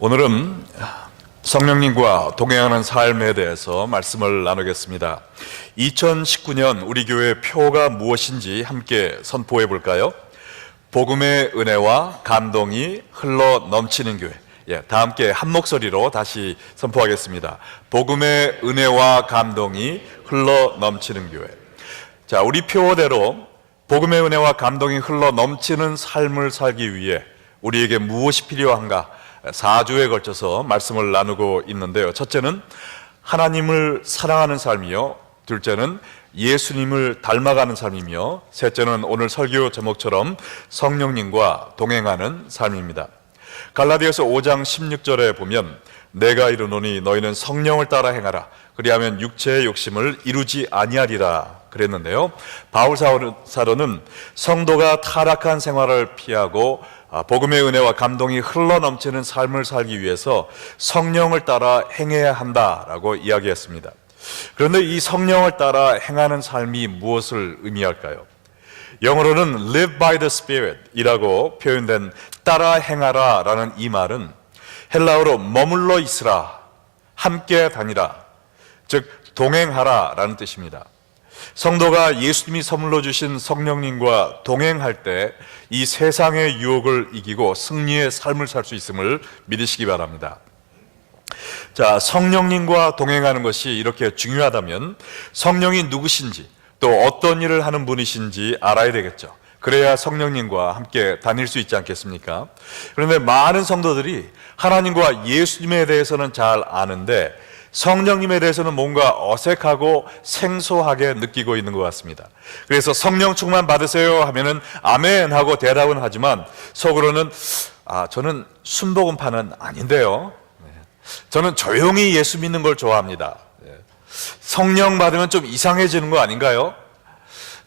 오늘은 성령님과 동행하는 삶에 대해서 말씀을 나누겠습니다. 2019년 우리 교회의 표가 무엇인지 함께 선포해 볼까요? 복음의 은혜와 감동이 흘러 넘치는 교회. 다 함께 한 목소리로 다시 선포하겠습니다. 복음의 은혜와 감동이 흘러 넘치는 교회. 자, 우리 표대로 복음의 은혜와 감동이 흘러 넘치는 삶을 살기 위해 우리에게 무엇이 필요한가? 4주에 걸쳐서 말씀을 나누고 있는데요. 첫째는 하나님을 사랑하는 삶이요, 둘째는 예수님을 닮아가는 삶이며, 셋째는 오늘 설교 제목처럼 성령님과 동행하는 삶입니다. 갈라디아서 5장 16절에 보면 내가 이르노니 너희는 성령을 따라 행하라, 그리하면 육체의 욕심을 이루지 아니하리라 그랬는데요. 바울 사도는 성도가 타락한 생활을 피하고 복음의 은혜와 감동이 흘러넘치는 삶을 살기 위해서 성령을 따라 행해야 한다라고 이야기했습니다. 그런데 이 성령을 따라 행하는 삶이 무엇을 의미할까요? 영어로는 live by the Spirit 이라고 표현된 따라 행하라 라는 이 말은 헬라어로 머물러 있으라, 함께 다니라, 즉 동행하라 라는 뜻입니다. 성도가 예수님이 선물로 주신 성령님과 동행할 때 이 세상의 유혹을 이기고 승리의 삶을 살 수 있음을 믿으시기 바랍니다. 자, 성령님과 동행하는 것이 이렇게 중요하다면 성령이 누구신지, 또 어떤 일을 하는 분이신지 알아야 되겠죠. 그래야 성령님과 함께 다닐 수 있지 않겠습니까? 그런데 많은 성도들이 하나님과 예수님에 대해서는 잘 아는데 성령님에 대해서는 뭔가 어색하고 생소하게 느끼고 있는 것 같습니다. 그래서 성령 충만 받으세요 하면은 아멘 하고 대답은 하지만 속으로는 저는 순복음파는 아닌데요, 저는 조용히 예수 믿는 걸 좋아합니다. 성령 받으면 좀 이상해지는 거 아닌가요?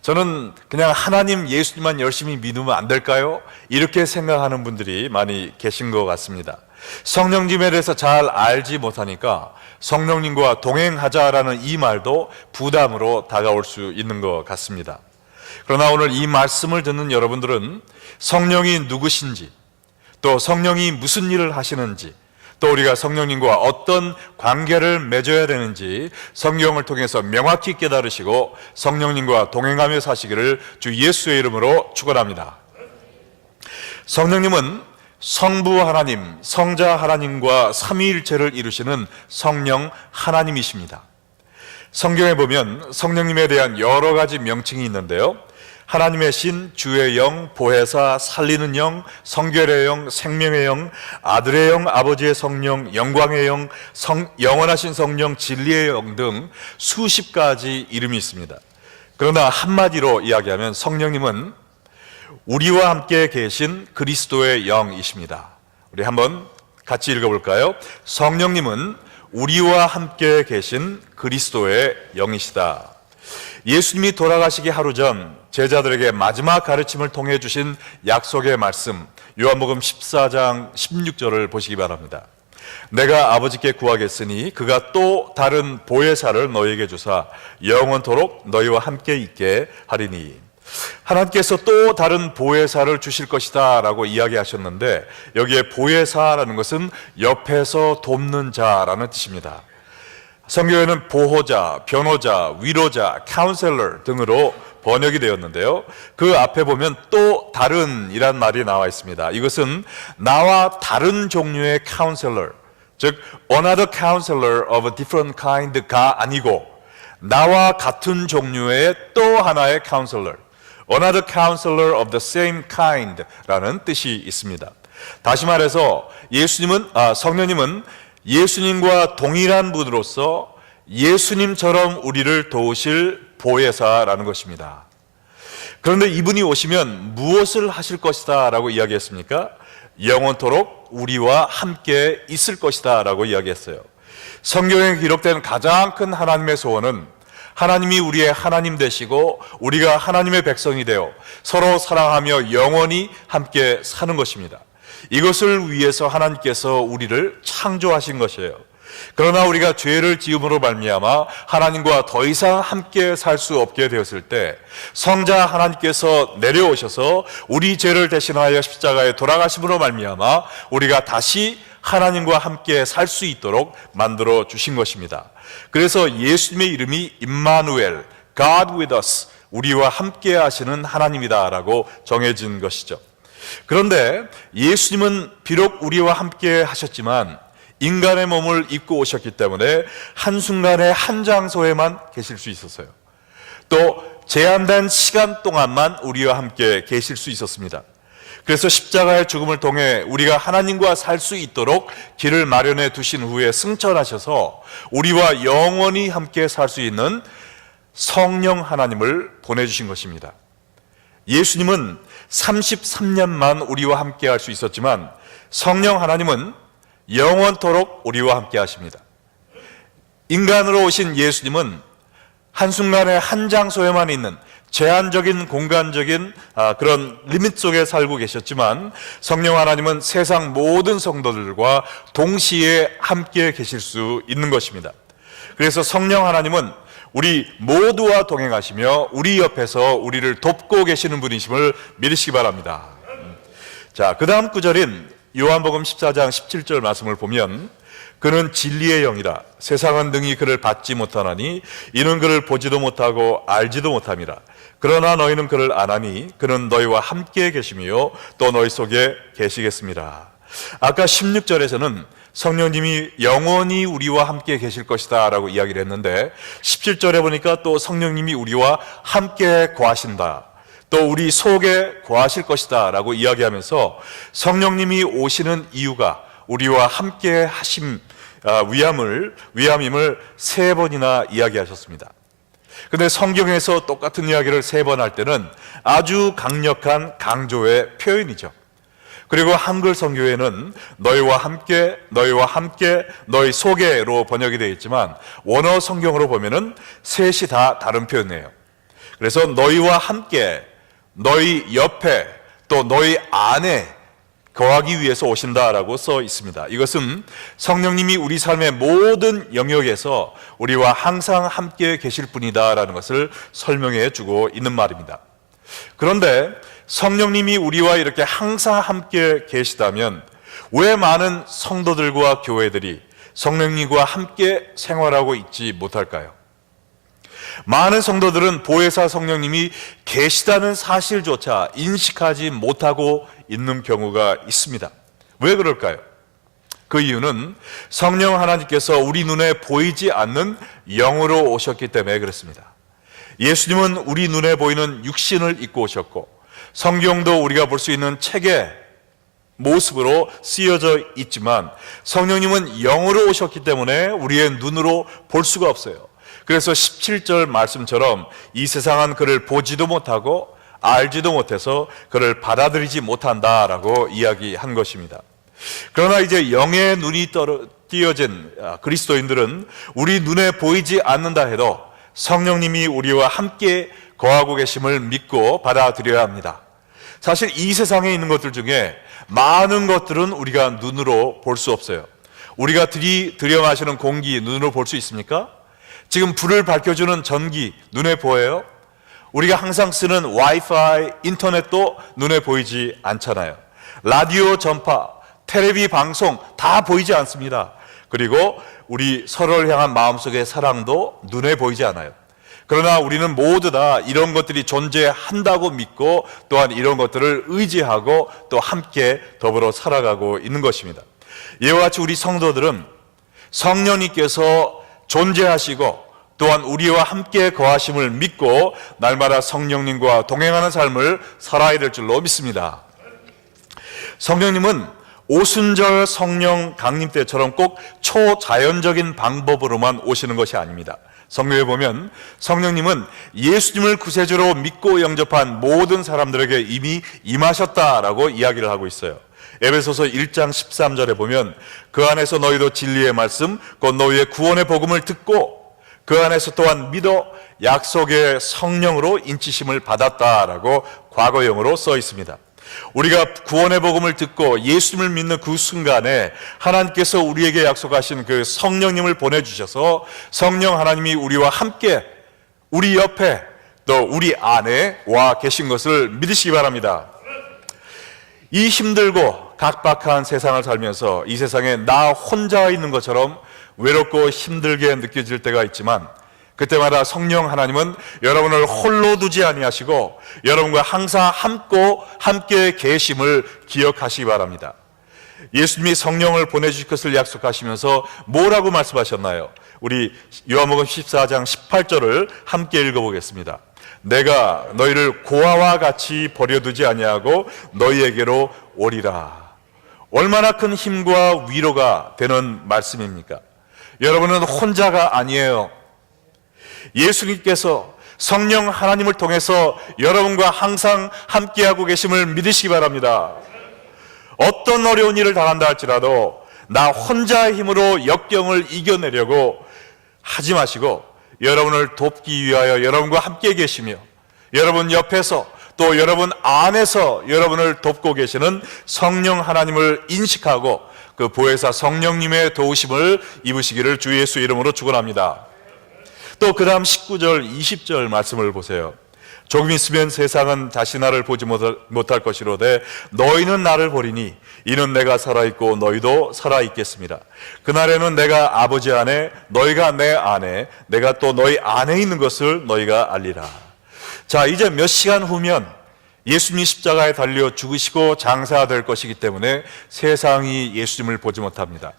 저는 그냥 하나님 예수님만 열심히 믿으면 안 될까요? 이렇게 생각하는 분들이 많이 계신 것 같습니다. 성령님에 대해서 잘 알지 못하니까 성령님과 동행하자라는 이 말도 부담으로 다가올 수 있는 것 같습니다. 그러나 오늘 이 말씀을 듣는 여러분들은 성령이 누구신지, 또 성령이 무슨 일을 하시는지, 또 우리가 성령님과 어떤 관계를 맺어야 되는지 성경을 통해서 명확히 깨달으시고 성령님과 동행하며 사시기를 주 예수의 이름으로 축원합니다. 성령님은 성부 하나님, 성자 하나님과 삼위일체를 이루시는 성령 하나님이십니다. 성경에 보면 성령님에 대한 여러 가지 명칭이 있는데요, 하나님의 신, 주의 영, 보혜사, 살리는 영, 성결의 영, 생명의 영, 아들의 영, 아버지의 성령, 영광의 영, 영원하신 성령, 진리의 영 등 수십 가지 이름이 있습니다. 그러나 한마디로 이야기하면 성령님은 우리와 함께 계신 그리스도의 영이십니다. 우리 한번 같이 읽어볼까요? 성령님은 우리와 함께 계신 그리스도의 영이시다. 예수님이 돌아가시기 하루 전 제자들에게 마지막 가르침을 통해 주신 약속의 말씀, 요한복음 14장 16절을 보시기 바랍니다. 내가 아버지께 구하겠으니 그가 또 다른 보혜사를 너희에게 주사 영원토록 너희와 함께 있게 하리니. 하나님께서 또 다른 보혜사를 주실 것이다 라고 이야기하셨는데, 여기에 보혜사라는 것은 옆에서 돕는 자라는 뜻입니다. 성경에는 보호자, 변호자, 위로자, 카운셀러 등으로 번역이 되었는데요, 그 앞에 보면 또 다른 이란 말이 나와 있습니다. 이것은 나와 다른 종류의 카운셀러, 즉 another counselor of a different kind가 아니고 나와 같은 종류의 또 하나의 카운셀러, another counselor of the same kind 라는 뜻이 있습니다. 다시 말해서 성령님은 예수님과 동일한 분으로서 예수님처럼 우리를 도우실 보혜사라는 것입니다. 그런데 이분이 오시면 무엇을 하실 것이다 라고 이야기했습니까? 영원토록 우리와 함께 있을 것이다 라고 이야기했어요. 성경에 기록된 가장 큰 하나님의 소원은 하나님이 우리의 하나님 되시고 우리가 하나님의 백성이 되어 서로 사랑하며 영원히 함께 사는 것입니다. 이것을 위해서 하나님께서 우리를 창조하신 것이에요. 그러나 우리가 죄를 지음으로 말미암아 하나님과 더 이상 함께 살 수 없게 되었을 때 성자 하나님께서 내려오셔서 우리 죄를 대신하여 십자가에 돌아가심으로 말미암아 우리가 다시 하나님과 함께 살 수 있도록 만들어 주신 것입니다. 그래서 예수님의 이름이 임마누엘, God with us, 우리와 함께 하시는 하나님이다라고 정해진 것이죠. 그런데 예수님은 비록 우리와 함께 하셨지만 인간의 몸을 입고 오셨기 때문에 한순간에 한 장소에만 계실 수 있었어요. 또 제한된 시간 동안만 우리와 함께 계실 수 있었습니다. 그래서 십자가의 죽음을 통해 우리가 하나님과 살 수 있도록 길을 마련해 두신 후에 승천하셔서 우리와 영원히 함께 살 수 있는 성령 하나님을 보내주신 것입니다. 예수님은 33년만 우리와 함께 할 수 있었지만 성령 하나님은 영원토록 우리와 함께 하십니다. 인간으로 오신 예수님은 한순간에 한 장소에만 있는 제한적인 공간적인 그런 리밋 속에 살고 계셨지만 성령 하나님은 세상 모든 성도들과 동시에 함께 계실 수 있는 것입니다. 그래서 성령 하나님은 우리 모두와 동행하시며 우리 옆에서 우리를 돕고 계시는 분이심을 믿으시기 바랍니다. 자, 그 다음 구절인 요한복음 14장 17절 말씀을 보면 그는 진리의 영이라 세상은 능히 그를 받지 못하나니 이는 그를 보지도 못하고 알지도 못함이라. 그러나 너희는 그를 아나니 그는 너희와 함께 계시며 또 너희 속에 계시겠습니다. 아까 16절에서는 성령님이 영원히 우리와 함께 계실 것이다 라고 이야기를 했는데 17절에 보니까 또 성령님이 우리와 함께 거하신다, 또 우리 속에 거하실 것이다 라고 이야기하면서 성령님이 오시는 이유가 우리와 함께 하심 위함임을 3번이나 이야기하셨습니다. 근데 성경에서 똑같은 이야기를 3번 할 때는 아주 강력한 강조의 표현이죠. 그리고 한글 성경에는 너희와 함께, 너희 속에로 번역이 되어 있지만 원어 성경으로 보면은 셋이 다 다른 표현이에요. 그래서 너희와 함께, 너희 옆에, 또 너희 안에 거하기 위해서 오신다라고 써 있습니다. 이것은 성령님이 우리 삶의 모든 영역에서 우리와 항상 함께 계실 분이다라는 것을 설명해 주고 있는 말입니다. 그런데 성령님이 우리와 이렇게 항상 함께 계시다면 왜 많은 성도들과 교회들이 성령님과 함께 생활하고 있지 못할까요? 많은 성도들은 보혜사 성령님이 계시다는 사실조차 인식하지 못하고 있는 경우가 있습니다. 왜 그럴까요? 그 이유는 성령 하나님께서 우리 눈에 보이지 않는 영으로 오셨기 때문에 그렇습니다. 예수님은 우리 눈에 보이는 육신을 입고 오셨고 성경도 우리가 볼 수 있는 책의 모습으로 쓰여져 있지만 성령님은 영으로 오셨기 때문에 우리의 눈으로 볼 수가 없어요. 그래서 17절 말씀처럼 이 세상은 그를 보지도 못하고 알지도 못해서 그를 받아들이지 못한다라고 이야기한 것입니다. 그러나 이제 영의 눈이 띄어진 그리스도인들은 우리 눈에 보이지 않는다 해도 성령님이 우리와 함께 거하고 계심을 믿고 받아들여야 합니다. 사실 이 세상에 있는 것들 중에 많은 것들은 우리가 눈으로 볼 수 없어요. 우리가 들여 마시는 공기 눈으로 볼 수 있습니까? 지금 불을 밝혀주는 전기 눈에 보여요? 우리가 항상 쓰는 와이파이, 인터넷도 눈에 보이지 않잖아요. 라디오 전파, 텔레비 방송 다 보이지 않습니다. 그리고 우리 서로를 향한 마음속의 사랑도 눈에 보이지 않아요. 그러나 우리는 모두 다 이런 것들이 존재한다고 믿고 또한 이런 것들을 의지하고 또 함께 더불어 살아가고 있는 것입니다. 이와 같이 우리 성도들은 성령님께서 존재하시고 또한 우리와 함께 거하심을 믿고 날마다 성령님과 동행하는 삶을 살아야 될 줄로 믿습니다. 성령님은 오순절 성령 강림 때처럼 꼭 초자연적인 방법으로만 오시는 것이 아닙니다. 성경에 보면 성령님은 예수님을 구세주로 믿고 영접한 모든 사람들에게 이미 임하셨다라고 이야기를 하고 있어요. 에베소서 1장 13절에 보면 그 안에서 너희도 진리의 말씀 곧 너희의 구원의 복음을 듣고 그 안에서 또한 믿어 약속의 성령으로 인치심을 받았다라고 과거형으로 써 있습니다. 우리가 구원의 복음을 듣고 예수님을 믿는 그 순간에 하나님께서 우리에게 약속하신 그 성령님을 보내주셔서 성령 하나님이 우리와 함께 우리 옆에 또 우리 안에 와 계신 것을 믿으시기 바랍니다. 이 힘들고 각박한 세상을 살면서 이 세상에 나 혼자 있는 것처럼 외롭고 힘들게 느껴질 때가 있지만, 그때마다 성령 하나님은 여러분을 홀로 두지 아니하시고 여러분과 항상 함께 계심을 기억하시기 바랍니다. 예수님이 성령을 보내주실 것을 약속하시면서 뭐라고 말씀하셨나요? 우리 요한복음 14장 18절을 함께 읽어보겠습니다. 내가 너희를 고아와 같이 버려두지 아니하고 너희에게로 오리라. 얼마나 큰 힘과 위로가 되는 말씀입니까? 여러분은 혼자가 아니에요. 예수님께서 성령 하나님을 통해서 여러분과 항상 함께하고 계심을 믿으시기 바랍니다. 어떤 어려운 일을 당한다 할지라도 나 혼자의 힘으로 역경을 이겨내려고 하지 마시고 여러분을 돕기 위하여 여러분과 함께 계시며 여러분 옆에서 또 여러분 안에서 여러분을 돕고 계시는 성령 하나님을 인식하고 그 보혜사 성령님의 도우심을 입으시기를 주 예수 이름으로 축원합니다. 또 그 다음 19절 20절 말씀을 보세요. 조금 있으면 세상은 다시 나를 보지 못할 것이로되 너희는 나를 보리니 이는 내가 살아있고 너희도 살아있겠습니다. 그날에는 내가 아버지 안에 너희가 내 안에 내가 또 너희 안에 있는 것을 너희가 알리라. 자, 이제 몇 시간 후면 예수님이 십자가에 달려 죽으시고 장사될 것이기 때문에 세상이 예수님을 보지 못합니다.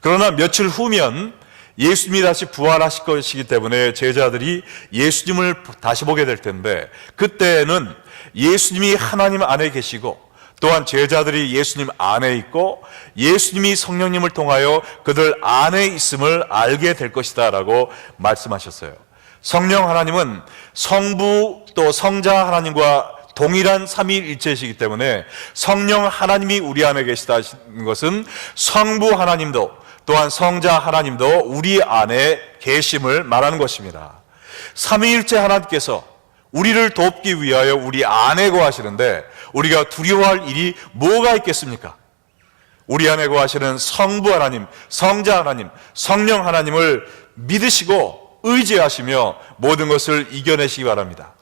그러나 며칠 후면 예수님이 다시 부활하실 것이기 때문에 제자들이 예수님을 다시 보게 될 텐데, 그때는 예수님이 하나님 안에 계시고 또한 제자들이 예수님 안에 있고 예수님이 성령님을 통하여 그들 안에 있음을 알게 될 것이다 라고 말씀하셨어요. 성령 하나님은 성부 또 성자 하나님과 동일한 삼위일체이시기 때문에 성령 하나님이 우리 안에 계시다는 것은 성부 하나님도 또한 성자 하나님도 우리 안에 계심을 말하는 것입니다. 삼위일체 하나님께서 우리를 돕기 위하여 우리 안에 거하시는데 우리가 두려워할 일이 뭐가 있겠습니까? 우리 안에 거하시는 성부 하나님, 성자 하나님, 성령 하나님을 믿으시고 의지하시며 모든 것을 이겨내시기 바랍니다.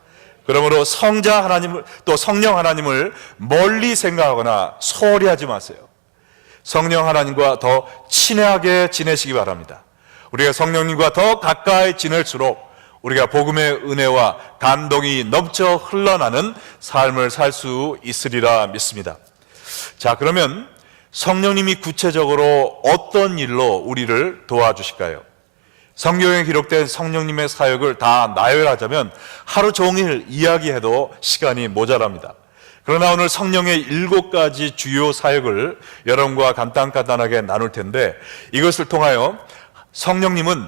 그러므로 성자 하나님을 또 성령 하나님을 멀리 생각하거나 소홀히 하지 마세요. 성령 하나님과 더 친하게 지내시기 바랍니다. 우리가 성령님과 더 가까이 지낼수록 우리가 복음의 은혜와 감동이 넘쳐 흘러나는 삶을 살 수 있으리라 믿습니다. 자, 그러면 성령님이 구체적으로 어떤 일로 우리를 도와주실까요? 성경에 기록된 성령님의 사역을 다 나열하자면 하루 종일 이야기해도 시간이 모자랍니다. 그러나 오늘 성령의 7가지 주요 사역을 여러분과 간단하게 나눌 텐데, 이것을 통하여 성령님은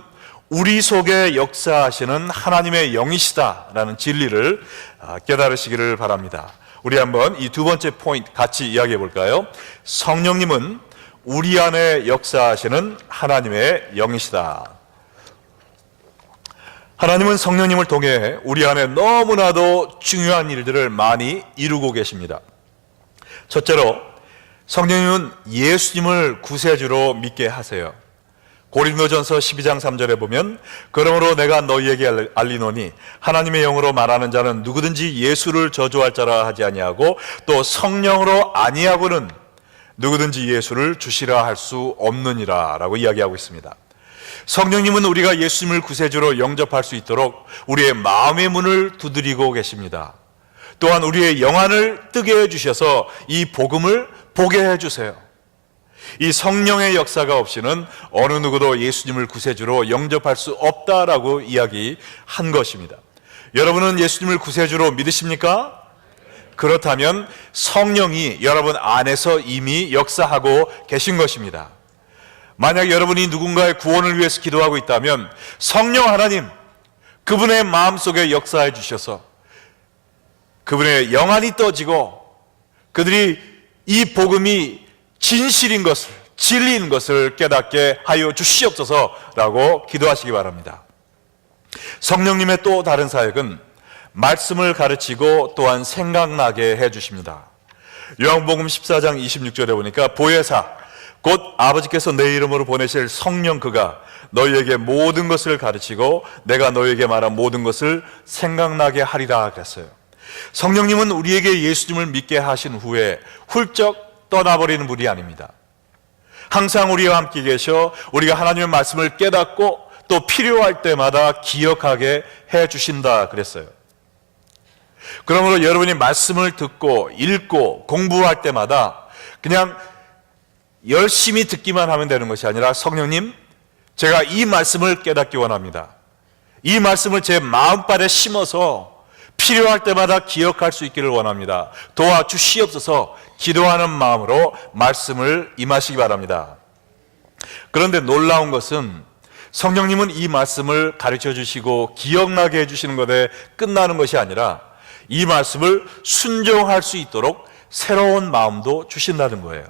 우리 속에 역사하시는 하나님의 영이시다라는 진리를 깨달으시기를 바랍니다. 우리 한번 이 두 번째 포인트 같이 이야기해 볼까요? 성령님은 우리 안에 역사하시는 하나님의 영이시다. 하나님은 성령님을 통해 우리 안에 너무나도 중요한 일들을 많이 이루고 계십니다. 첫째로, 성령님은 예수님을 구세주로 믿게 하세요. 고린도전서 12장 3절에 보면 그러므로 내가 너희에게 알리노니 하나님의 영으로 말하는 자는 누구든지 예수를 저주할 자라 하지 아니하고 또 성령으로 아니하고는 누구든지 예수를 주시라 할 수 없느니라 라고 이야기하고 있습니다. 성령님은 우리가 예수님을 구세주로 영접할 수 있도록 우리의 마음의 문을 두드리고 계십니다. 또한 우리의 영안을 뜨게 해주셔서 이 복음을 보게 해주세요. 이 성령의 역사가 없이는 어느 누구도 예수님을 구세주로 영접할 수 없다라고 이야기한 것입니다. 여러분은 예수님을 구세주로 믿으십니까? 그렇다면 성령이 여러분 안에서 이미 역사하고 계신 것입니다. 만약 여러분이 누군가의 구원을 위해서 기도하고 있다면 성령 하나님, 그분의 마음속에 역사해 주셔서 그분의 영안이 떠지고 그들이 이 복음이 진실인 것을, 진리인 것을 깨닫게 하여 주시옵소서라고 기도하시기 바랍니다. 성령님의 또 다른 사역은 말씀을 가르치고 또한 생각나게 해주십니다. 요한복음 14장 26절에 보니까 보혜사 곧 아버지께서 내 이름으로 보내실 성령 그가 너희에게 모든 것을 가르치고 내가 너희에게 말한 모든 것을 생각나게 하리라 그랬어요. 성령님은 우리에게 예수님을 믿게 하신 후에 훌쩍 떠나버리는 분이 아닙니다. 항상 우리와 함께 계셔 우리가 하나님의 말씀을 깨닫고 또 필요할 때마다 기억하게 해주신다 그랬어요. 그러므로 여러분이 말씀을 듣고 읽고 공부할 때마다 그냥 열심히 듣기만 하면 되는 것이 아니라 성령님, 제가 이 말씀을 깨닫기 원합니다. 이 말씀을 제 마음발에 심어서 필요할 때마다 기억할 수 있기를 원합니다. 도와주시옵소서 기도하는 마음으로 말씀을 임하시기 바랍니다. 그런데 놀라운 것은 성령님은 이 말씀을 가르쳐 주시고 기억나게 해주시는 것에 끝나는 것이 아니라 이 말씀을 순종할 수 있도록 새로운 마음도 주신다는 거예요.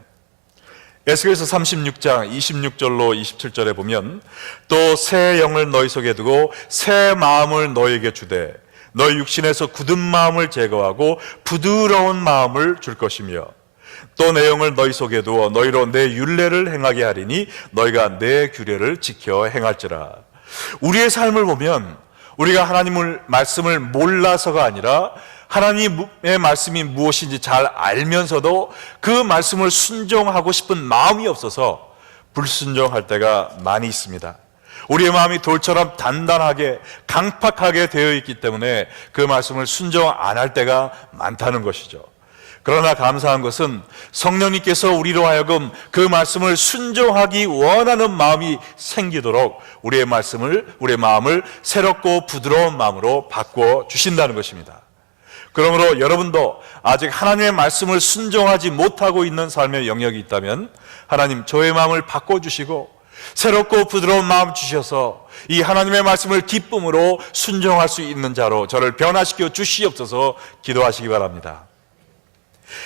에스겔서 36장 26절로 27절에 보면 또 새 영을 너희 속에 두고 새 마음을 너희에게 주되 너희 육신에서 굳은 마음을 제거하고 부드러운 마음을 줄 것이며 또 내 영을 너희 속에 두어 너희로 내 율례를 행하게 하리니 너희가 내 규례를 지켜 행할지라. 우리의 삶을 보면 우리가 하나님의 말씀을 몰라서가 아니라 하나님의 말씀이 무엇인지 잘 알면서도 그 말씀을 순종하고 싶은 마음이 없어서 불순종할 때가 많이 있습니다. 우리의 마음이 돌처럼 단단하게 강팍하게 되어 있기 때문에 그 말씀을 순종 안 할 때가 많다는 것이죠. 그러나 감사한 것은 성령님께서 우리로 하여금 그 말씀을 순종하기 원하는 마음이 생기도록 우리의 마음을 새롭고 부드러운 마음으로 바꿔 주신다는 것입니다. 그러므로 여러분도 아직 하나님의 말씀을 순종하지 못하고 있는 삶의 영역이 있다면 하나님 저의 마음을 바꿔주시고 새롭고 부드러운 마음 주셔서 이 하나님의 말씀을 기쁨으로 순종할 수 있는 자로 저를 변화시켜 주시옵소서 기도하시기 바랍니다.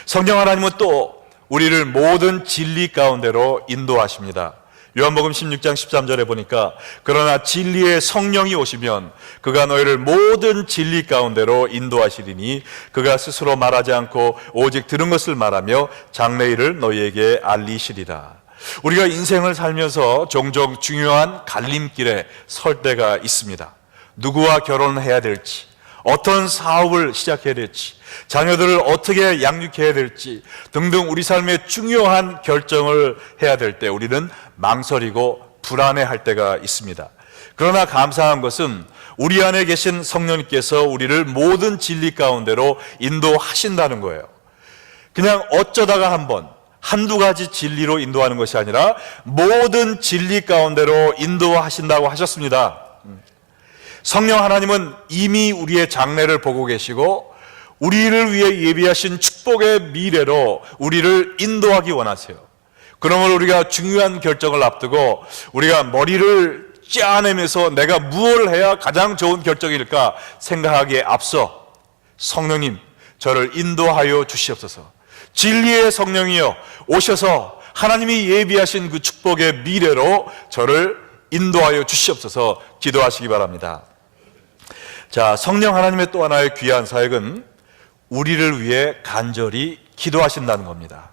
성령 하나님은 또 우리를 모든 진리 가운데로 인도하십니다. 요한복음 16장 13절에 보니까 그러나 진리의 성령이 오시면 그가 너희를 모든 진리 가운데로 인도하시리니 그가 스스로 말하지 않고 오직 들은 것을 말하며 장래일을 너희에게 알리시리라. 우리가 인생을 살면서 종종 중요한 갈림길에 설 때가 있습니다. 누구와 결혼해야 될지, 어떤 사업을 시작해야 될지, 자녀들을 어떻게 양육해야 될지 등등 우리 삶의 중요한 결정을 해야 될 때 우리는 망설이고 불안해할 때가 있습니다. 그러나 감사한 것은 우리 안에 계신 성령님께서 우리를 모든 진리 가운데로 인도하신다는 거예요. 그냥 어쩌다가 한두 가지 진리로 인도하는 것이 아니라 모든 진리 가운데로 인도하신다고 하셨습니다. 성령 하나님은 이미 우리의 장래를 보고 계시고 우리를 위해 예비하신 축복의 미래로 우리를 인도하기 원하세요. 그러므로 우리가 중요한 결정을 앞두고 우리가 머리를 짜내면서 내가 무엇을 해야 가장 좋은 결정일까 생각하기에 앞서 성령님 저를 인도하여 주시옵소서. 진리의 성령이여 오셔서 하나님이 예비하신 그 축복의 미래로 저를 인도하여 주시옵소서 기도하시기 바랍니다. 자, 성령 하나님의 또 하나의 귀한 사역은 우리를 위해 간절히 기도하신다는 겁니다.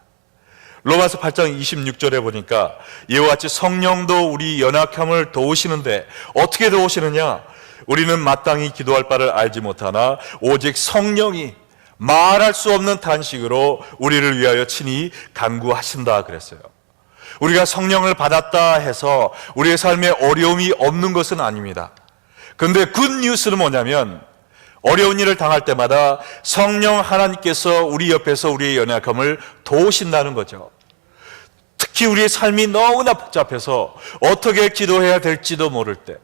로마서 8장 26절에 보니까 이와 같이 성령도 우리 연약함을 도우시는데 어떻게 도우시느냐? 우리는 마땅히 기도할 바를 알지 못하나 오직 성령이 말할 수 없는 탄식으로 우리를 위하여 친히 간구하신다 그랬어요. 우리가 성령을 받았다 해서 우리의 삶에 어려움이 없는 것은 아닙니다. 그런데 굿뉴스는 뭐냐면 어려운 일을 당할 때마다 성령 하나님께서 우리 옆에서 우리의 연약함을 도우신다는 거죠. 특히 우리의 삶이 너무나 복잡해서 어떻게 기도해야 될지도 모를 때,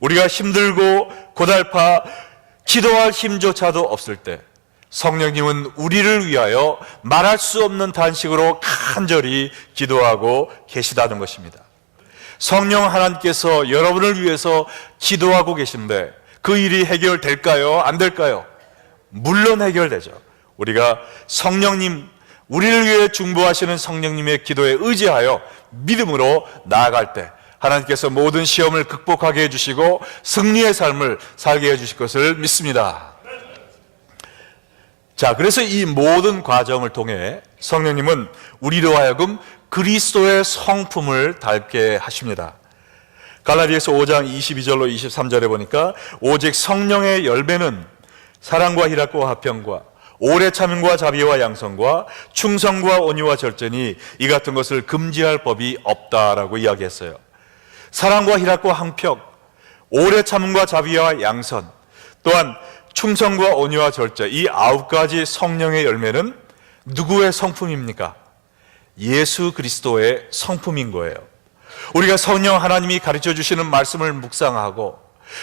우리가 힘들고 고달파 기도할 힘조차도 없을 때 성령님은 우리를 위하여 말할 수 없는 단식으로 간절히 기도하고 계시다는 것입니다. 성령 하나님께서 여러분을 위해서 기도하고 계신데 그 일이 해결될까요? 안 될까요? 물론 해결되죠. 우리가 성령님, 우리를 위해 중보하시는 성령님의 기도에 의지하여 믿음으로 나아갈 때 하나님께서 모든 시험을 극복하게 해주시고 승리의 삶을 살게 해주실 것을 믿습니다. 자, 그래서 이 모든 과정을 통해 성령님은 우리로 하여금 그리스도의 성품을 닮게 하십니다. 갈라디아서 5장 22절로 23절에 보니까 오직 성령의 열매는 사랑과 희락과 화평과 오래 참음과 자비와 양선과 충성과 온유와 절제니 이 같은 것을 금지할 법이 없다라고 이야기했어요. 사랑과 희락과 항평, 오래 참음과 자비와 양선, 또한 충성과 온유와 절제, 이 9가지 성령의 열매는 누구의 성품입니까? 예수 그리스도의 성품인 거예요. 우리가 성령 하나님이 가르쳐 주시는 말씀을 묵상하고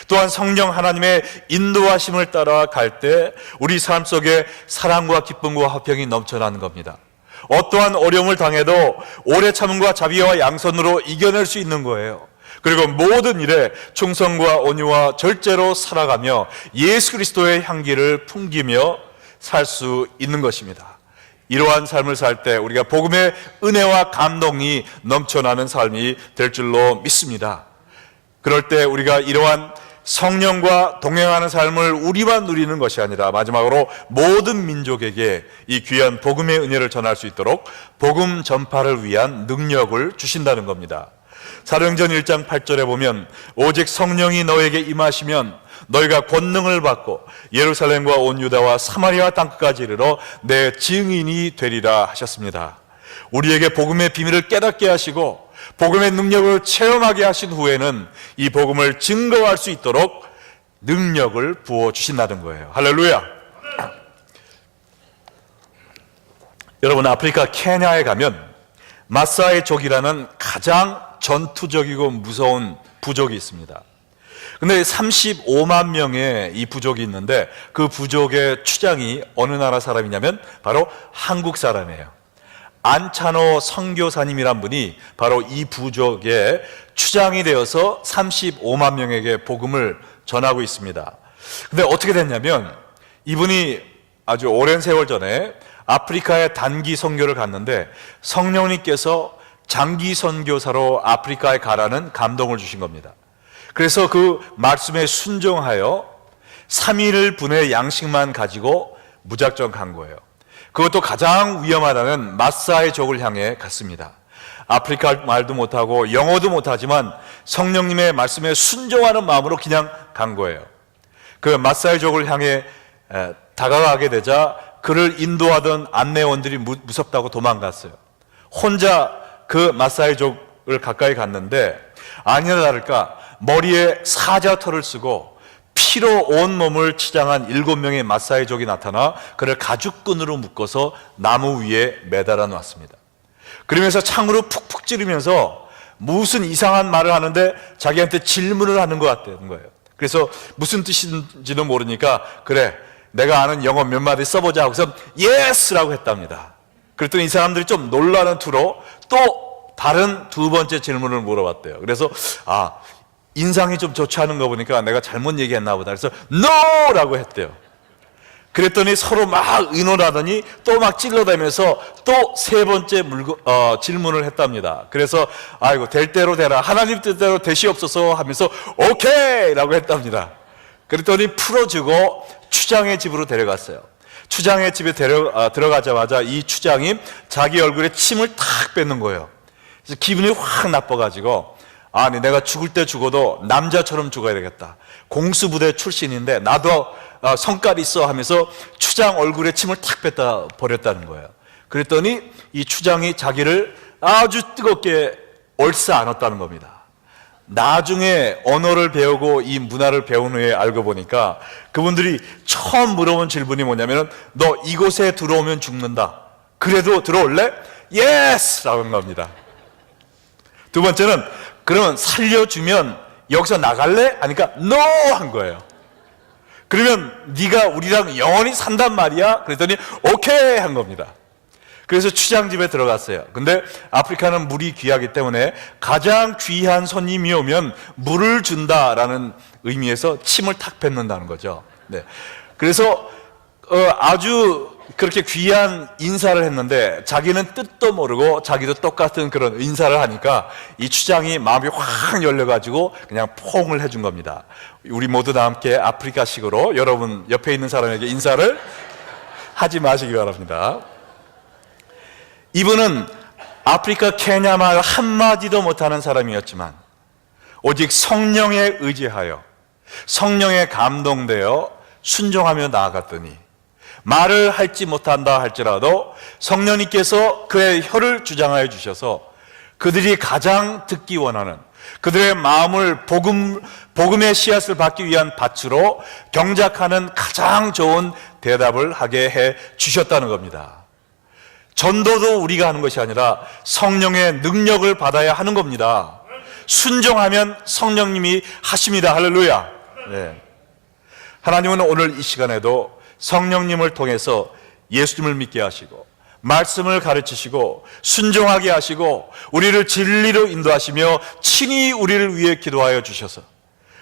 또한 성령 하나님의 인도하심을 따라 갈 때 우리 삶 속에 사랑과 기쁨과 화평이 넘쳐나는 겁니다. 어떠한 어려움을 당해도 오래 참음과 자비와 양선으로 이겨낼 수 있는 거예요. 그리고 모든 일에 충성과 온유와 절제로 살아가며 예수 그리스도의 향기를 풍기며 살 수 있는 것입니다. 이러한 삶을 살 때 우리가 복음의 은혜와 감동이 넘쳐나는 삶이 될 줄로 믿습니다. 그럴 때 우리가 이러한 성령과 동행하는 삶을 우리만 누리는 것이 아니라 마지막으로 모든 민족에게 이 귀한 복음의 은혜를 전할 수 있도록 복음 전파를 위한 능력을 주신다는 겁니다. 사도행전 1장 8절에 보면 오직 성령이 너에게 임하시면 너희가 권능을 받고 예루살렘과 온 유다와 사마리아 땅끝까지 이르러 내 증인이 되리라 하셨습니다. 우리에게 복음의 비밀을 깨닫게 하시고 복음의 능력을 체험하게 하신 후에는 이 복음을 증거할 수 있도록 능력을 부어주신다는 거예요. 할렐루야. 여러분, 아프리카 케냐에 가면 마사이족이라는 가장 전투적이고 무서운 부족이 있습니다. 근데 35만 명의 이 부족이 있는데 그 부족의 추장이 어느 나라 사람이냐면 바로 한국 사람이에요. 안찬호 선교사님이란 분이 바로 이 부족의 추장이 되어서 35만 명에게 복음을 전하고 있습니다. 근데 어떻게 됐냐면 이분이 아주 오랜 세월 전에 아프리카에 단기 선교를 갔는데 성령님께서 장기 선교사로 아프리카에 가라는 감동을 주신 겁니다. 그래서 그 말씀에 순종하여 3일 분의 양식만 가지고 무작정 간 거예요. 그것도 가장 위험하다는 마사이족을 향해 갔습니다. 아프리카 말도 못하고 영어도 못하지만 성령님의 말씀에 순종하는 마음으로 그냥 간 거예요. 그 마사이족을 향해 다가가게 되자 그를 인도하던 안내원들이 무섭다고 도망갔어요. 혼자 그 마사이족을 가까이 갔는데 아니나 다를까 머리에 사자털을 쓰고 피로 온 몸을 치장한 7명의 마사이족이 나타나 그를 가죽끈으로 묶어서 나무 위에 매달아 놨습니다. 그러면서 창으로 푹푹 찌르면서 무슨 이상한 말을 하는데 자기한테 질문을 하는 것 같다는 거예요. 그래서 무슨 뜻인지도 모르니까 그래 내가 아는 영어 몇 마디 써보자 하고서 예스라고 했답니다. 그랬더니 이 사람들이 좀 놀라는 투로 또 다른 두 번째 질문을 물어봤대요. 그래서 인상이 좀 좋지 않은 거 보니까 내가 잘못 얘기했나 보다. 그래서 NO라고 했대요. 그랬더니 서로 막 의논하더니 또 막 찔러대면서 또 세 번째 질문을 했답니다. 그래서 아이고 될 대로 되라 하나님 뜻대로 되시옵소서 하면서 오케이 라고 했답니다. 그랬더니 풀어주고 추장의 집으로 데려갔어요. 추장의 집에 들어가자마자 이 추장이 자기 얼굴에 침을 탁 뱉는 거예요. 그래서 기분이 확 나빠가지고 아니 내가 죽을 때 죽어도 남자처럼 죽어야 되겠다. 공수부대 출신인데 나도 성깔 있어 하면서 추장 얼굴에 침을 탁 뱉다 버렸다는 거예요. 그랬더니 이 추장이 자기를 아주 뜨겁게 얼싸 안았다는 겁니다. 나중에 언어를 배우고 이 문화를 배운 후에 알고 보니까 그분들이 처음 물어본 질문이 뭐냐면 너 이곳에 들어오면 죽는다. 그래도 들어올래? 예스! 라고 한 겁니다. 두 번째는 그러면 살려주면 여기서 나갈래? 하니까 NO! 한 거예요. 그러면 네가 우리랑 영원히 산단 말이야? 그랬더니 오케이! 한 겁니다. 그래서 추장 집에 들어갔어요. 근데 아프리카는 물이 귀하기 때문에 가장 귀한 손님이 오면 물을 준다라는 의미에서 침을 탁 뱉는다는 거죠. 네. 그래서 아주 그렇게 귀한 인사를 했는데 자기는 뜻도 모르고 자기도 똑같은 그런 인사를 하니까 이 추장이 마음이 확 열려가지고 그냥 포옹을 해준 겁니다. 우리 모두 다 함께 아프리카식으로 여러분 옆에 있는 사람에게 인사를 하지 마시기 바랍니다. 이분은 아프리카 케냐 말 한마디도 못하는 사람이었지만 오직 성령에 의지하여 성령에 감동되어 순종하며 나아갔더니 말을 할지 못한다 할지라도 성령님께서 그의 혀를 주장하여 주셔서 그들이 가장 듣기 원하는, 그들의 마음을 복음의 씨앗을 받기 위한 밭으로 경작하는 가장 좋은 대답을 하게 해 주셨다는 겁니다. 전도도 우리가 하는 것이 아니라 성령의 능력을 받아야 하는 겁니다. 순종하면 성령님이 하십니다. 할렐루야. 네. 하나님은 오늘 이 시간에도 성령님을 통해서 예수님을 믿게 하시고 말씀을 가르치시고 순종하게 하시고 우리를 진리로 인도하시며 친히 우리를 위해 기도하여 주셔서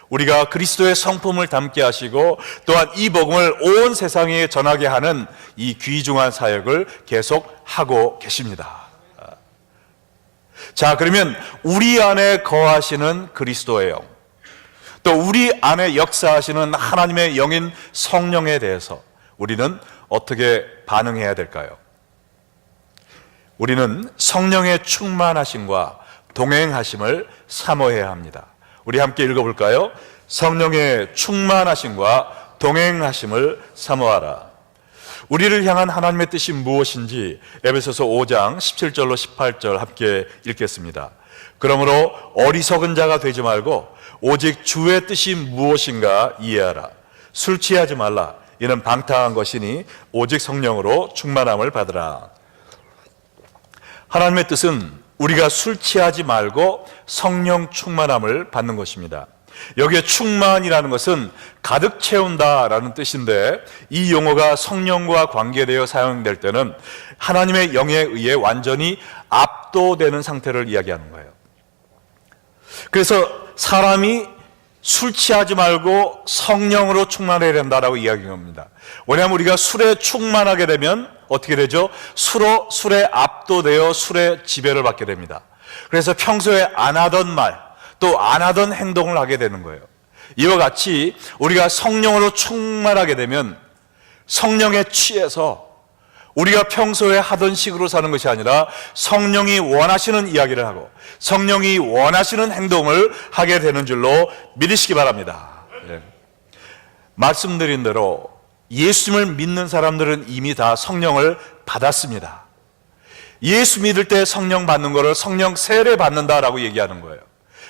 우리가 그리스도의 성품을 담게 하시고 또한 이 복음을 온 세상에 전하게 하는 이 귀중한 사역을 계속하고 계십니다. 자, 그러면 우리 안에 거하시는 그리스도의 영, 또 우리 안에 역사하시는 하나님의 영인 성령에 대해서 우리는 어떻게 반응해야 될까요? 우리는 성령의 충만하심과 동행하심을 사모해야 합니다. 우리 함께 읽어볼까요? 성령의 충만하심과 동행하심을 사모하라. 우리를 향한 하나님의 뜻이 무엇인지 에베소서 5장 17절로 18절 함께 읽겠습니다. 그러므로 어리석은 자가 되지 말고 오직 주의 뜻이 무엇인가 이해하라. 술 취하지 말라. 이는 방탕한 것이니 오직 성령으로 충만함을 받으라. 하나님의 뜻은 우리가 술 취하지 말고 성령 충만함을 받는 것입니다. 여기에 충만이라는 것은 가득 채운다라는 뜻인데 이 용어가 성령과 관계되어 사용될 때는 하나님의 영에 의해 완전히 압도되는 상태를 이야기하는 거예요. 그래서 사람이 술 취하지 말고 성령으로 충만해야 된다라고 이야기합니다. 왜냐하면 우리가 술에 충만하게 되면 어떻게 되죠? 술에 압도되어 술의 지배를 받게 됩니다. 그래서 평소에 안 하던 말, 또 안 하던 행동을 하게 되는 거예요. 이와 같이 우리가 성령으로 충만하게 되면 성령에 취해서 우리가 평소에 하던 식으로 사는 것이 아니라 성령이 원하시는 이야기를 하고 성령이 원하시는 행동을 하게 되는 줄로 믿으시기 바랍니다. 네. 말씀드린 대로 예수님을 믿는 사람들은 이미 다 성령을 받았습니다. 예수 믿을 때 성령 받는 거를 성령 세례 받는다라고 얘기하는 거예요.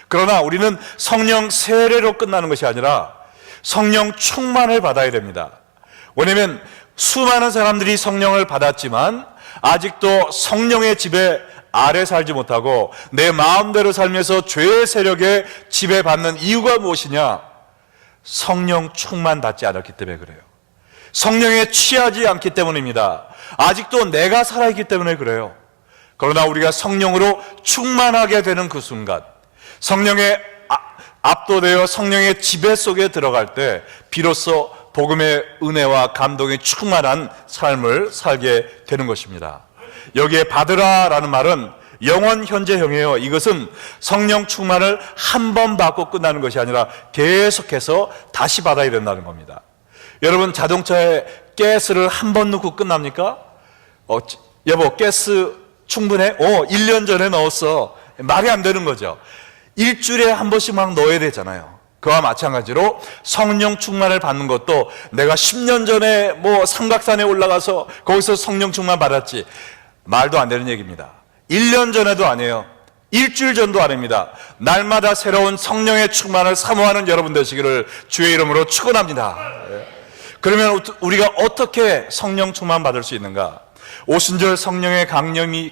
그러나 우리는 성령 세례로 끝나는 것이 아니라 성령 충만을 받아야 됩니다. 왜냐하면 수많은 사람들이 성령을 받았지만 아직도 성령의 지배 아래 살지 못하고 내 마음대로 살면서 죄의 세력에 지배받는 이유가 무엇이냐? 성령 충만 받지 않았기 때문에 그래요. 성령에 취하지 않기 때문입니다. 아직도 내가 살아있기 때문에 그래요. 그러나 우리가 성령으로 충만하게 되는 그 순간, 성령에 압도되어 성령의 지배 속에 들어갈 때 비로소 복음의 은혜와 감동이 충만한 삶을 살게 되는 것입니다. 여기에 받으라라는 말은 영원 현재형이에요. 이것은 성령 충만을 한 번 받고 끝나는 것이 아니라 계속해서 다시 받아야 된다는 겁니다. 여러분, 자동차에 가스를 한 번 넣고 끝납니까? 여보, 가스 충분해? 1년 전에 넣었어. 말이 안 되는 거죠. 일주일에 한 번씩 막 넣어야 되잖아요. 그와 마찬가지로 성령 충만을 받는 것도 내가 10년 전에 삼각산에 올라가서 거기서 성령 충만 받았지, 말도 안 되는 얘기입니다. 1년 전에도 아니에요. 일주일 전도 아닙니다. 날마다 새로운 성령의 충만을 사모하는 여러분 되시기를 주의 이름으로 축원합니다. 그러면 우리가 어떻게 성령 충만 받을 수 있는가? 오순절 성령의 강림이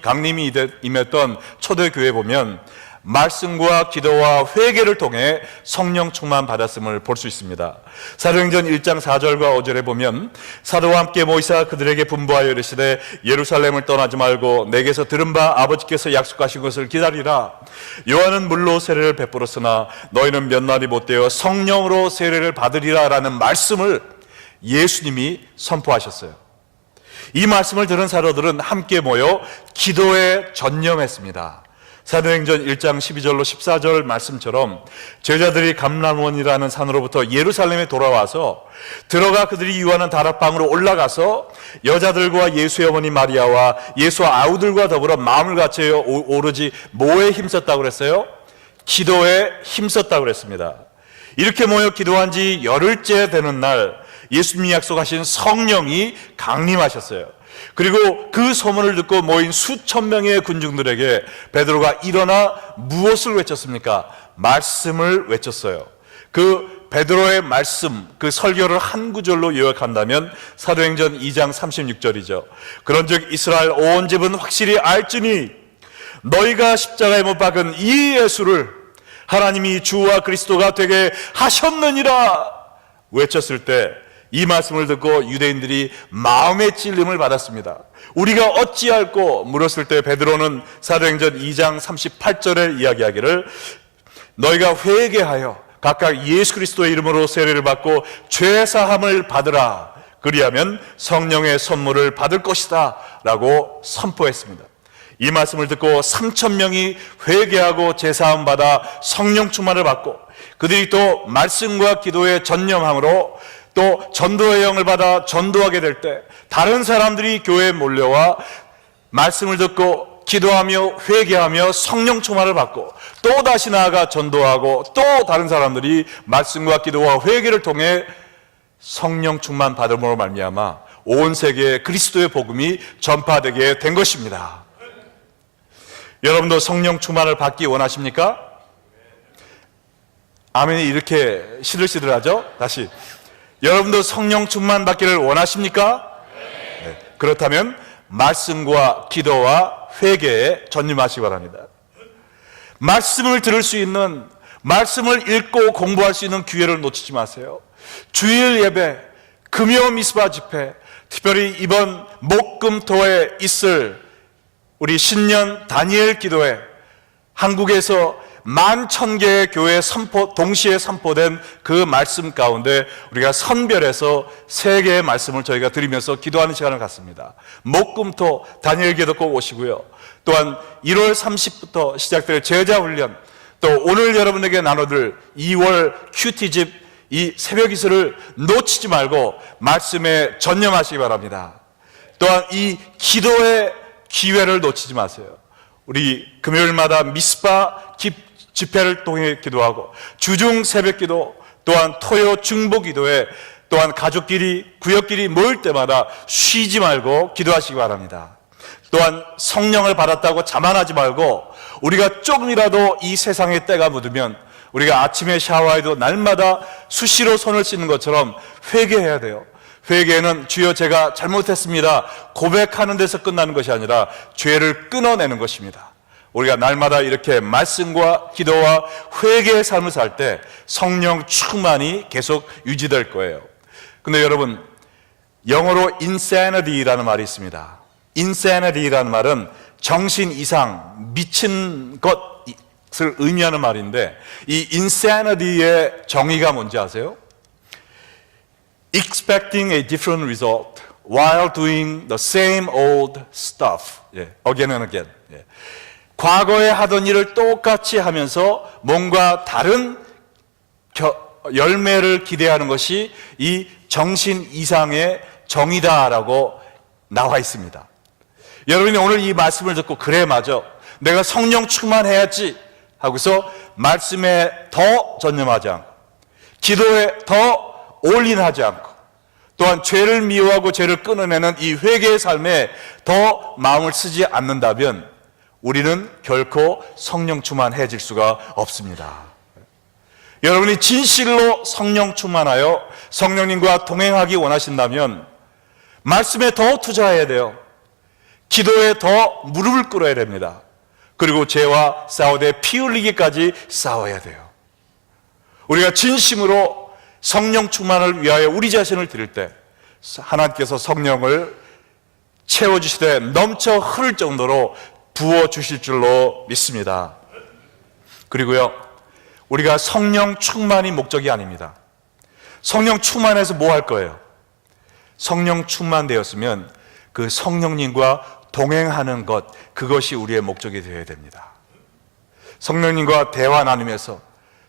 임했던 초대교회 보면 말씀과 기도와 회개를 통해 성령 충만 받았음을 볼 수 있습니다. 사도행전 1장 4절과 5절에 보면 사도와 함께 모이사 그들에게 분부하여 이르시되 예루살렘을 떠나지 말고 내게서 들은 바 아버지께서 약속하신 것을 기다리라. 요한은 물로 세례를 베풀었으나 너희는 몇 날이 못되어 성령으로 세례를 받으리라 라는 말씀을 예수님이 선포하셨어요. 이 말씀을 들은 사도들은 함께 모여 기도에 전념했습니다. 사도행전 1장 12절로 14절 말씀처럼 제자들이 감람원이라는 산으로부터 예루살렘에 돌아와서 들어가 그들이 유하는 다락방으로 올라가서 여자들과 예수의 어머니 마리아와 예수 아우들과 더불어 마음을 같이 오로지 뭐에 힘썼다고 그랬어요? 기도에 힘썼다고 그랬습니다. 이렇게 모여 기도한 지 열흘째 되는 날 예수님이 약속하신 성령이 강림하셨어요. 그리고 그 소문을 듣고 모인 수천 명의 군중들에게 베드로가 일어나 무엇을 외쳤습니까? 말씀을 외쳤어요. 그 베드로의 말씀, 그 설교를 한 구절로 요약한다면 사도행전 2장 36절이죠. 그런즉 이스라엘 온 집은 확실히 알지니 너희가 십자가에 못 박은 이 예수를 하나님이 주와 그리스도가 되게 하셨느니라 외쳤을 때 이 말씀을 듣고 유대인들이 마음의 찔림을 받았습니다. 우리가 어찌할꼬 물었을 때 베드로는 사도행전 2장 38절에 이야기하기를 너희가 회개하여 각각 예수 그리스도의 이름으로 세례를 받고 죄사함을 받으라. 그리하면 성령의 선물을 받을 것이다 라고 선포했습니다. 이 말씀을 듣고 3,000명이 회개하고 죄사함 받아 성령 충만을 받고 그들이 또 말씀과 기도에 전념함으로 또 전도의 영을 받아 전도하게 될 때 다른 사람들이 교회에 몰려와 말씀을 듣고 기도하며 회개하며 성령 충만을 받고 또 다시 나아가 전도하고 또 다른 사람들이 말씀과 기도와 회개를 통해 성령 충만 받음으로 말미암아 온 세계에 그리스도의 복음이 전파되게 된 것입니다. 여러분도 성령 충만을 받기 원하십니까? 아멘이 이렇게 시들시들하죠? 다시 여러분도 성령 충만 받기를 원하십니까? 네. 그렇다면 말씀과 기도와 회개에 전념하시기 바랍니다. 말씀을 들을 수 있는, 말씀을 읽고 공부할 수 있는 기회를 놓치지 마세요. 주일 예배, 금요 미스바 집회, 특별히 이번 목금토에 있을 우리 신년 다니엘 기도회, 한국에서 11,000개의 교회에 동시에 선포된 그 말씀 가운데 우리가 선별해서 3개의 말씀을 저희가 드리면서 기도하는 시간을 갖습니다. 목금토 다니엘 기도 꼭 오시고요. 또한 1월 30일부터 시작될 제자훈련, 또 오늘 여러분에게 나눠드릴 2월 큐티집 이 새벽 기술을 놓치지 말고 말씀에 전념하시기 바랍니다. 또한 이 기도의 기회를 놓치지 마세요. 우리 금요일마다 미스바 집회를 통해 기도하고 주중 새벽 기도, 또한 토요 중보 기도에 또한 가족끼리 구역끼리 모일 때마다 쉬지 말고 기도하시기 바랍니다. 또한 성령을 받았다고 자만하지 말고 우리가 조금이라도 이 세상에 때가 묻으면 우리가 아침에 샤워해도 날마다 수시로 손을 씻는 것처럼 회개해야 돼요. 회개는 주여 제가 잘못했습니다 고백하는 데서 끝나는 것이 아니라 죄를 끊어내는 것입니다. 우리가 날마다 이렇게 말씀과 기도와 회개의 삶을 살 때 성령 충만이 계속 유지될 거예요. 근데 여러분, 영어로 insanity라는 말이 있습니다. insanity라는 말은 정신 이상, 미친 것을 의미하는 말인데 이 insanity의 정의가 뭔지 아세요? Expecting a different result while doing the same old stuff. Again and again. 과거에 하던 일을 똑같이 하면서 뭔가 다른 열매를 기대하는 것이 이 정신 이상의 정의다라고 나와 있습니다. 여러분이 오늘 이 말씀을 듣고 그래 맞아 내가 성령 충만해야지 하고서 말씀에 더 전념하지 않고 기도에 더 올인하지 않고 또한 죄를 미워하고 죄를 끊어내는 이 회개의 삶에 더 마음을 쓰지 않는다면 우리는 결코 성령 충만해질 수가 없습니다. 여러분이 진실로 성령 충만하여 성령님과 동행하기 원하신다면 말씀에 더 투자해야 돼요. 기도에 더 무릎을 꿇어야 됩니다. 그리고 죄와 싸우되 피 흘리기까지 싸워야 돼요. 우리가 진심으로 성령 충만을 위하여 우리 자신을 드릴 때 하나님께서 성령을 채워주시되 넘쳐 흐를 정도로 부어주실 줄로 믿습니다. 그리고요, 우리가 성령 충만이 목적이 아닙니다. 성령 충만해서 뭐 할 거예요? 성령 충만되었으면 그 성령님과 동행하는 것, 그것이 우리의 목적이 되어야 됩니다. 성령님과 대화 나누면서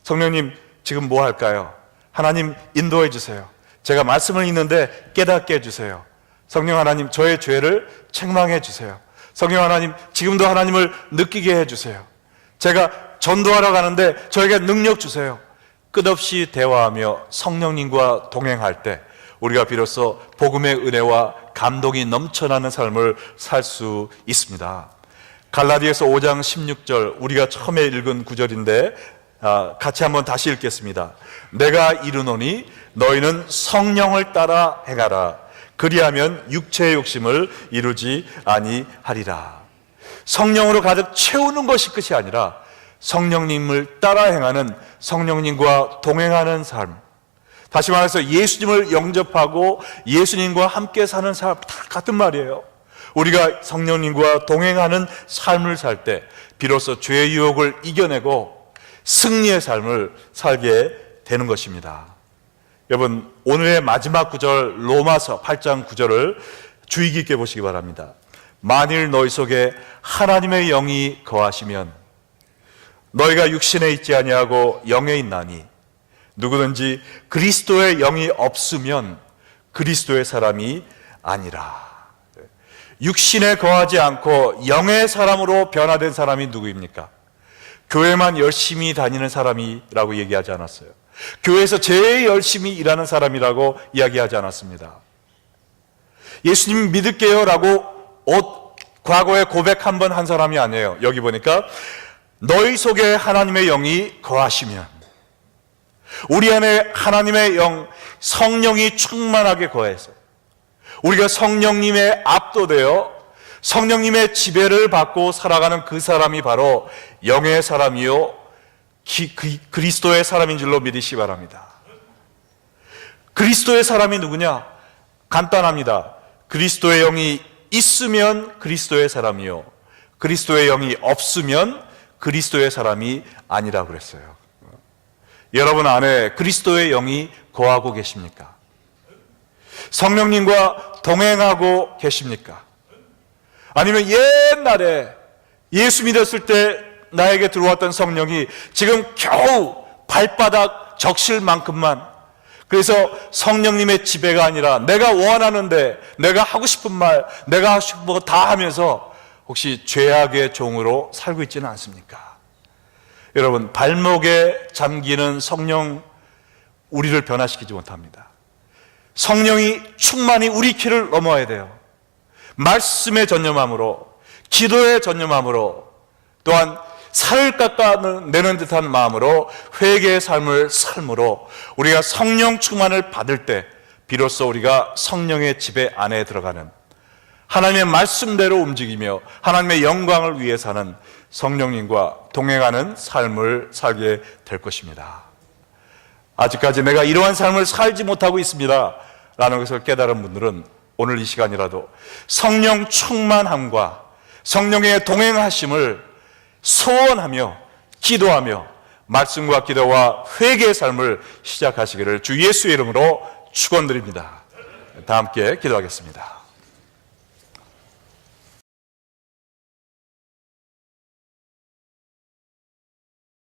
성령님 지금 뭐 할까요? 하나님 인도해 주세요. 제가 말씀을 읽는데 깨닫게 해주세요. 성령 하나님 저의 죄를 책망해 주세요. 성령 하나님 지금도 하나님을 느끼게 해주세요. 제가 전도하러 가는데 저에게 능력 주세요. 끝없이 대화하며 성령님과 동행할 때 우리가 비로소 복음의 은혜와 감동이 넘쳐나는 삶을 살 수 있습니다. 갈라디아서 5장 16절, 우리가 처음에 읽은 구절인데 같이 한번 다시 읽겠습니다. 내가 이르노니 너희는 성령을 따라 행하라. 그리하면 육체의 욕심을 이루지 아니하리라. 성령으로 가득 채우는 것이 끝이 아니라 성령님을 따라 행하는, 성령님과 동행하는 삶, 다시 말해서 예수님을 영접하고 예수님과 함께 사는 삶, 다 같은 말이에요. 우리가 성령님과 동행하는 삶을 살 때 비로소 죄의 유혹을 이겨내고 승리의 삶을 살게 되는 것입니다. 여러분, 오늘의 마지막 구절 로마서 8장 9절을 주의 깊게 보시기 바랍니다. 만일 너희 속에 하나님의 영이 거하시면 너희가 육신에 있지 아니하고 영에 있나니 누구든지 그리스도의 영이 없으면 그리스도의 사람이 아니라. 육신에 거하지 않고 영의 사람으로 변화된 사람이 누구입니까? 교회만 열심히 다니는 사람이라고 얘기하지 않았어요. 교회에서 제일 열심히 일하는 사람이라고 이야기하지 않았습니다. 예수님 믿을게요 라고 과거에 고백 한 번 한 사람이 아니에요. 여기 보니까 너희 속에 하나님의 영이 거하시면, 우리 안에 하나님의 영, 성령이 충만하게 거해서 우리가 성령님의 압도되어 성령님의 지배를 받고 살아가는 그 사람이 바로 영의 사람이요 그리스도의 사람인 줄로 믿으시기 바랍니다. 그리스도의 사람이 누구냐? 간단합니다. 그리스도의 영이 있으면 그리스도의 사람이요 그리스도의 영이 없으면 그리스도의 사람이 아니라고 그랬어요. 여러분 안에 그리스도의 영이 거하고 계십니까? 성령님과 동행하고 계십니까? 아니면 옛날에 예수 믿었을 때 나에게 들어왔던 성령이 지금 겨우 발바닥 적실 만큼만, 그래서 성령님의 지배가 아니라 내가 원하는데 내가 하고 싶은 말, 내가 하고 싶은 거 다 하면서 혹시 죄악의 종으로 살고 있지는 않습니까? 여러분, 발목에 잠기는 성령, 우리를 변화시키지 못합니다. 성령이 충만히 우리 길을 넘어야 돼요. 말씀에 전념함으로, 기도에 전념함으로, 또한 살을 깎아내는 듯한 마음으로 회개의 삶을 삶으로 우리가 성령 충만을 받을 때 비로소 우리가 성령의 지배 안에 들어가는, 하나님의 말씀대로 움직이며 하나님의 영광을 위해 사는, 성령님과 동행하는 삶을 살게 될 것입니다. 아직까지 내가 이러한 삶을 살지 못하고 있습니다 라는 것을 깨달은 분들은 오늘 이 시간이라도 성령 충만함과 성령의 동행하심을 소원하며 기도하며 말씀과 기도와 회개의 삶을 시작하시기를 주 예수의 이름으로 축원드립니다. 다 함께 기도하겠습니다.